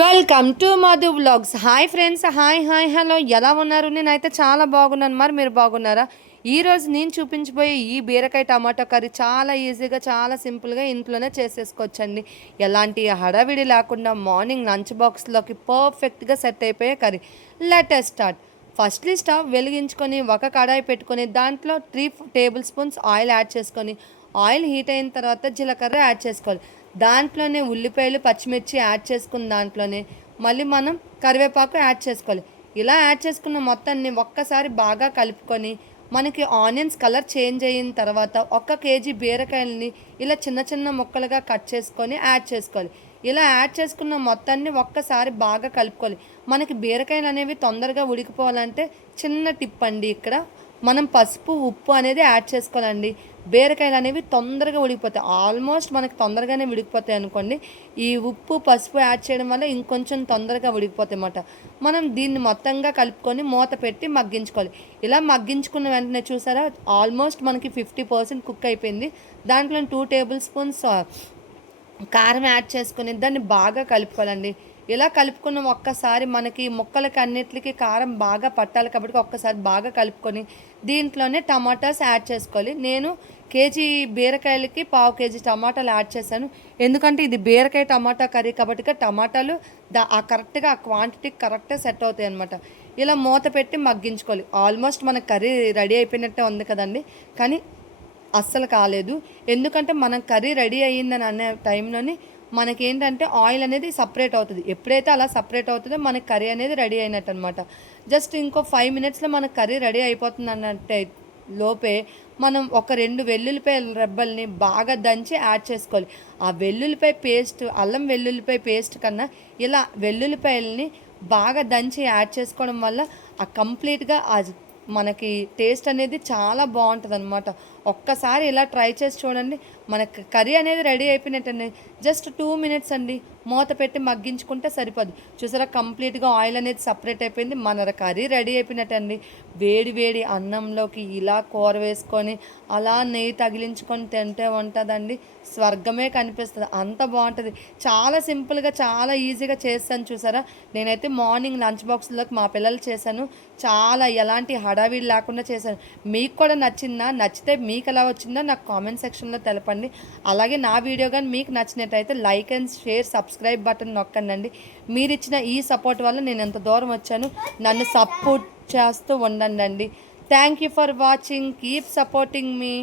Welcome to Madhu vlogs. Hi friends, hi hello, ఎలా ఉన్నారు? నేనైతే చాలా బాగున్నాను. మరి మీరు బాగున్నారా? ఈరోజు నేను చూపించబోయే ఈ బీరకాయ టమాటో కర్రీ చాలా ఈజీగా, చాలా సింపుల్గా ఇంట్లోనే చేసేసుకోవచ్చండి. ఎలాంటి హడావిడి లేకుండా మార్నింగ్ లంచ్ బాక్స్లోకి పర్ఫెక్ట్గా సెట్ అయిపోయే curry. Let start. Firstly stove వెలిగించుకొని ఒక కడాయి పెట్టుకొని దాంట్లో 3 టేబుల్ స్పూన్స్ ఆయిల్ యాడ్ చేసుకొని ఆయిల్ హీట్ అయిన తర్వాత జీలకర్ర యాడ్ చేసుకోవాలి. దాంట్లోనే ఉల్లిపాయలు పచ్చిమిర్చి యాడ్ చేసుకున్న దాంట్లోనే మళ్ళీ మనం కరివేపాకు యాడ్ చేసుకోవాలి. ఇలా యాడ్ చేసుకున్న మొత్తాన్ని ఒక్కసారి బాగా కలుపుకొని మనకి ఆనియన్స్ కలర్ చేంజ్ అయిన తర్వాత 1 కేజీ బీరకాయలని ఇలా చిన్న చిన్న ముక్కలుగా కట్ చేసుకొని యాడ్ చేసుకోవాలి. ఇలా యాడ్ చేసుకున్న మొత్తాన్ని ఒక్కసారి బాగా కలుపుకోవాలి. మనకి బీరకాయలు అనేవి తొందరగా ఉడికిపోవాలంటే చిన్న టిప్ అండి, ఇక్కడ మనం పసుపు ఉప్పు అనేది యాడ్ చేసుకోవాలండి. బీరకాయలు అనేవి తొందరగా ఉడికిపోతాయి, ఆల్మోస్ట్ మనకి తొందరగానే ఉడికిపోతాయి అనుకోండి. ఈ ఉప్పు పసుపు యాడ్ చేయడం వల్ల ఇంకొంచెం తొందరగా ఉడికిపోతాయి అన్నమాట. మనం దీన్ని మొత్తంగా కలుపుకొని మూత పెట్టి మగ్గించుకోవాలి. ఇలా మగ్గించుకున్న వెంటనే చూసారా, ఆల్మోస్ట్ మనకి 50% కుక్ అయిపోయింది. దాంట్లో 2 టేబుల్ స్పూన్స్ కారం యాడ్ చేసుకుని దాన్ని బాగా కలుపుకోవాలండి. ఇలా కలుపుకున్న ఒక్కసారి మనకి ముక్కలకి అన్నిటికీ కారం బాగా పట్టాలి కాబట్టి ఒక్కసారి బాగా కలుపుకొని దీంట్లోనే టమాటాస్ యాడ్ చేసుకోవాలి. నేను కేజీ బీరకాయలకి 1/2 కేజీ టమాటాలు యాడ్ చేశాను. ఎందుకంటే ఇది బీరకాయ టమాటా కర్రీ కాబట్టి టమాటాలు కరెక్ట్గా ఆ క్వాంటిటీకి కరెక్ట్గా సెట్ అవుతాయి అనమాట. ఇలా మూత పెట్టి మగ్గించుకోవాలి. ఆల్మోస్ట్ మన కర్రీ రెడీ అయిపోయినట్టే ఉంది కదండి, కానీ అస్సలు కాలేదు. ఎందుకంటే మనం కర్రీ రెడీ అయ్యిందని అనే టైంలోని మనకేంటంటే ఆయిల్ అనేది సపరేట్ అవుతుంది. ఎప్పుడైతే అలా సపరేట్ అవుతుందో మనకి కర్రీ అనేది రెడీ అయినట్టు అనమాట. జస్ట్ ఇంకో 5 మినిట్స్లో మనకు కర్రీ రెడీ అయిపోతుంది అన్నట్టే లోపే మనం ఒక 2 వెల్లుల్లిపాయ రెబ్బల్ని బాగా దంచి యాడ్ చేసుకోవాలి. ఆ వెల్లుల్లిపాయ పేస్ట్, అల్లం వెల్లుల్లిపాయ పేస్ట్ కన్నా ఇలా వెల్లుల్లిపాయలని బాగా దంచి యాడ్ చేసుకోవడం వల్ల ఆ కంప్లీట్గా మనకి టేస్ట్ అనేది చాలా బాగుంటుంది అనమాట. ఒక్కసారి ఇలా ట్రై చేసి చూడండి, మనకి కర్రీ అనేది రెడీ అయిపోయినట్టండి. జస్ట్ 2 మినిట్స్ అండి, మూత పెట్టి మగ్గించుకుంటే సరిపోదు. చూసారా, కంప్లీట్గా ఆయిల్ అనేది సపరేట్ అయిపోయింది. మన కర్రీ రెడీ అయిపోయినట్టండి. వేడి వేడి అన్నంలోకి ఇలా కూర వేసుకొని అలా నెయ్యి తగిలించుకొని తింటే ఉంటుందండి, స్వర్గమే కనిపిస్తుంది, అంత బాగుంటుంది. చాలా సింపుల్గా చాలా ఈజీగా చేస్తాను. చూసారా, నేనైతే మార్నింగ్ లంచ్ బాక్స్లోకి మా పిల్లలు చేశాను. చాలా ఎలాంటి హడావిడి లేకుండా చేశాను. మీకు కూడా నచ్చిందా? నచ్చితే మీకు ఎలా వచ్చిందో నాకు కామెంట్ సెక్షన్లో తెలపండి. అలాగే నా వీడియో కానీ మీకు నచ్చినట్టయితే like and share, subscribe button నొక్కండి. మీరు ఇచ్చిన ఈ సపోర్ట్ వల్ల నేను ఎంత దూరం వచ్చాను. నన్ను సపోర్ట్ చేస్తూ ఉండండి. Thank you for watching. Keep supporting me.